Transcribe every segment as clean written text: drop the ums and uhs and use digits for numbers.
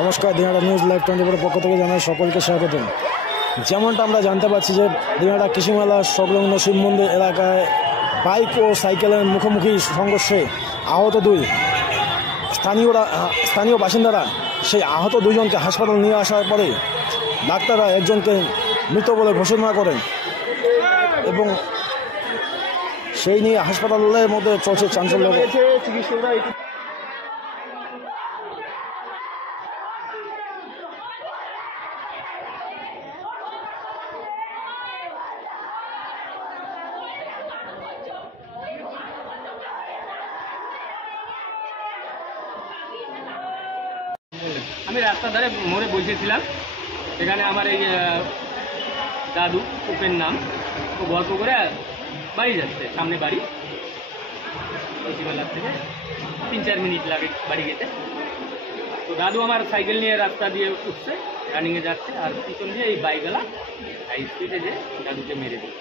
নমস্কার, Dinhata news live 24 পক্ষ থেকে জানাই সকলকে স্বাগত। যেমনটা আমরা জানতে পারছি যে দিনাটা কৃষিমেলা সংলগ্ন শিব মন্দির এলাকায় বাইক ও সাইকেলের মুখোমুখি সংঘর্ষে আহত স্থানীয় বাসিন্দারা সেই আহত দুইজনকে হাসপাতাল নিয়ে আসার পরে ডাক্তাররা একজনকে মৃত বলে ঘোষণা করেন এবং সেই নিয়ে হাসপাতালের মধ্যে চলছে চাঞ্চল্য। আমি রাস্তার ধারে মোড়ে বসেছিলাম। এখানে আমার এই দাদু, উপের নাম, ও গল্প করে বাড়ি যাচ্ছে, সামনে বাড়ি, কৃষিমেলার থেকে 3-4 মিনিট লাগে বাড়ি যেতে। তো দাদু আমার সাইকেল নিয়ে রাস্তা দিয়ে উঠছে, রানিংয়ে যাচ্ছে, আর পিছন দিয়ে এই বাইকওয়ালা হাই স্পিডে যে দাদুকে মেরে দিল।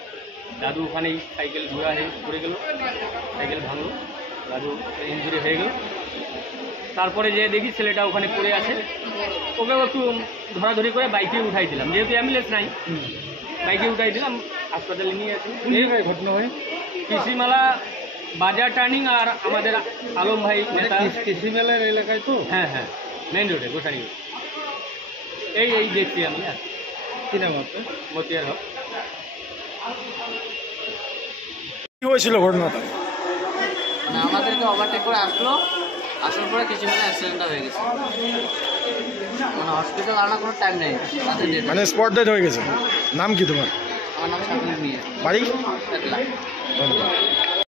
দাদু ওখানেই সাইকেল ঘোরা হয়ে পড়ে গেল, সাইকেল ভাঙলো, দাদু ইঞ্জুরি হয়ে গেল। তারপরে যে দেখি ছেলেটা ওখানে পড়ে আছে, ওকে একটু ধরাধরি করে বাইকে উঠাই দিলাম, যেহেতু অ্যাম্বুলেন্স নাই, বাইকে উঠাই দিলাম, হাসপাতালে নিয়ে আসি। ঘটনা হয় কৃষিমেলা বাজার টার্নিং আর আমাদের আলম ভাই নেতা কৃষিমেলার এলাকায় তো। হ্যাঁ হ্যাঁ, মেন রোডে গোসানি। এই দেখছি আমি। আর কি নাম আপনার? মতিয়ার হক। কি হয়েছিল ঘটনাটা? মানে আমাদেরকে ওভারটেক করে আসার পরে কৃষিমেলা অ্যাক্সিডেন্টটা হয়ে গেছে। মানে হসপিটাল আনার কোনো টাইম নেই, তাতে ডেট। মানে স্পট ডেড হয়ে গেছে। নাম কি তোমার? আমার নাম শাকিল মিয়া, বাড়ি? পেটলা। ধন্যবাদ।